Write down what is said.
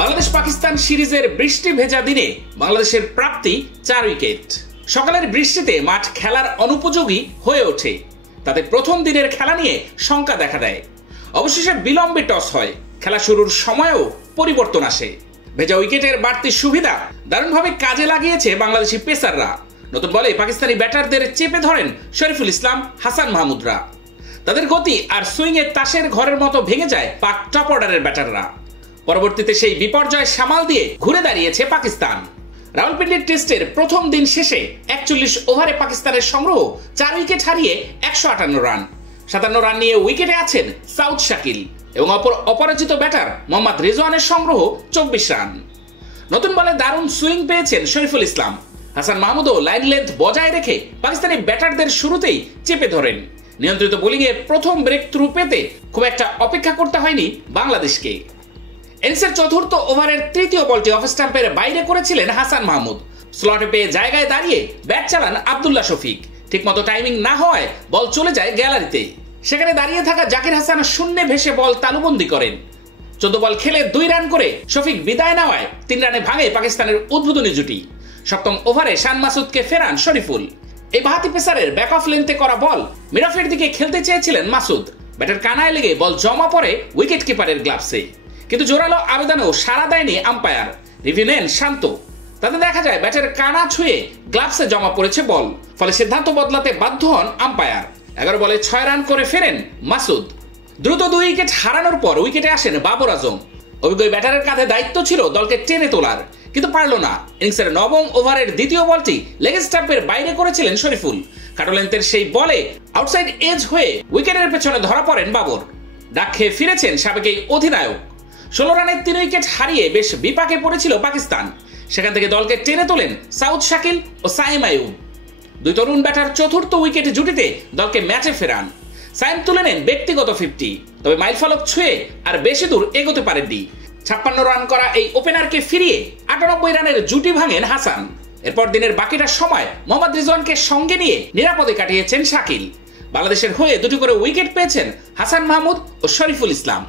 বাংলাদেশ পাকিস্তান সিরিজের বৃষ্টি ভেজা দিনে বাংলাদেশের প্রাপ্তি 4 উইকেট। সকালের বৃষ্টিতে মাঠ খেলার অনুপযোগী হয়ে ওঠে, তাতে প্রথম দিনের খেলা নিয়ে শঙ্কা দেখা দেয়। অবশেষে বিলম্বে টস হয়, খেলা শুরুর সময়েও পরিবর্তন আসে। ভেজা উইকেটের বাড়তি সুবিধা দারুণভাবে কাজে লাগিয়েছে বাংলাদেশি পেসাররা। নতুন বলে পাকিস্তানি ব্যাটারদের চেপে ধরেন শরীফুল ইসলাম, হাসান মাহমুদরা। তাদের গতি আর সুইংয়ে তাসের ঘরের মতো ভেঙে যায় পাক টপ অর্ডারের ব্যাটাররা। পরবর্তীতে সেই বিপর্যয় সামাল দিয়ে ঘুরে দাঁড়িয়েছে পাকিস্তান। রাওয়ালপিন্ডি টেস্টের প্রথম দিন শেষে 41 ওভারে পাকিস্তানের সংগ্রহ 4 উইকেট হারিয়ে 158 রান। 57 রান নিয়ে উইকেটে আছেন সাউদ শাকিল এবং অপরাজিত ব্যাটার মোহাম্মদ রিজওয়ানের সংগ্রহ 24 রান। নতুন বলে দারুণ সুইং পেয়েছেন শরীফুল ইসলাম। হাসান মাহমুদও লাইন লেন্থ বজায় রেখে পাকিস্তানি ব্যাটারদের শুরুতেই চেপে ধরেন। নিয়ন্ত্রিত বোলিংয়ে প্রথম ব্রেক থ্রু পেতে খুব একটা অপেক্ষা করতে হয়নি বাংলাদেশকে। ইনিংসের চতুর্থ ওভারের তৃতীয় বলটি অফ স্টাম্পের বাইরে করেছিলেন হাসান মাহমুদ। স্লটে পেয়ে জায়গায় দাঁড়িয়ে ব্যাট চালান আব্দুল্লাহ শফিক। ঠিকমতো টাইমিং না হওয়ায় বল চলে যায় গ্যালারিতে। সেখানে দাঁড়িয়ে থাকা জাকির হাসান শূন্যে ভেসে বল তালুবন্দি করেন। 14 বল খেলে 2 রান করে শফিক বিদায় নেওয়ায় 3 রানে ভাঙে পাকিস্তানের উদ্বোধনী জুটি। সপ্তম ওভারে শান মাসুদকে ফেরান শরীফুল। এই বাহাতি পেসারের ব্যাক অফ লেন্থে করা বল মিডঅফের দিকে খেলতে চেয়েছিলেন মাসুদ। ব্যাটের কানায় লেগে বল জমা পড়ে উইকেট কিপারের গ্লাভসে, কিন্তু জোরালো আবেদনেও সাড়া দেয়নি আম্পায়ার। রিভিউ নেন শান্ত। তাতে দেখা যায় ব্যাটের কানা ছুঁয়ে গ্লাভসে জমা পড়েছে বল, ফলে সিদ্ধান্ত বদলাতে বাধ্য হন আম্পায়ার। 11 বলে 6 রান করে ফেরেন মাসুদ। দ্রুত 2 উইকেট হারানোর পর উইকেটে আসেন বাবর আজম। অভিজ্ঞ ব্যাটারের কাঁধে দায়িত্ব ছিল দলকে টেনে তোলার, কিন্তু পারল না। ইনিংসের 9ম ওভারের দ্বিতীয় বলটি লেগ স্টাম্পের বাইরে করেছিলেন শরীফুল। খাটো লেন্থের সেই বলে আউটসাইড এজ হয়ে উইকেটের পেছনে ধরা পড়েন বাবর। ডাক খেয়ে ফিরেছেন সাবেক এই অধিনায়ক। 16 রানে 3 উইকেট হারিয়ে বেশ বিপাকে পড়েছিল পাকিস্তান। সেখান থেকে দলকে টেনে তোলেন সাউদ শাকিল ও সাইম আইয়ুব। 2 তরুণ ব্যাটার চতুর্থ উইকেট জুটিতে দলকে ম্যাচে ফেরান। সাইম তুলে নেন ব্যক্তিগত 50, তবে মাইলফলক ছুঁয়ে আর বেশি দূর এগোতে পারেননি। 56 রান করা এই ওপেনারকে ফিরিয়ে 98 রানের জুটি ভাঙেন হাসান। এরপর দিনের বাকিটা সময় মোহাম্মদ রিজওয়ানকে সঙ্গে নিয়ে নিরাপদে কাটিয়েছেন শাকিল। বাংলাদেশের হয়ে 2টি করে উইকেট পেয়েছেন হাসান মাহমুদ ও শরীফুল ইসলাম।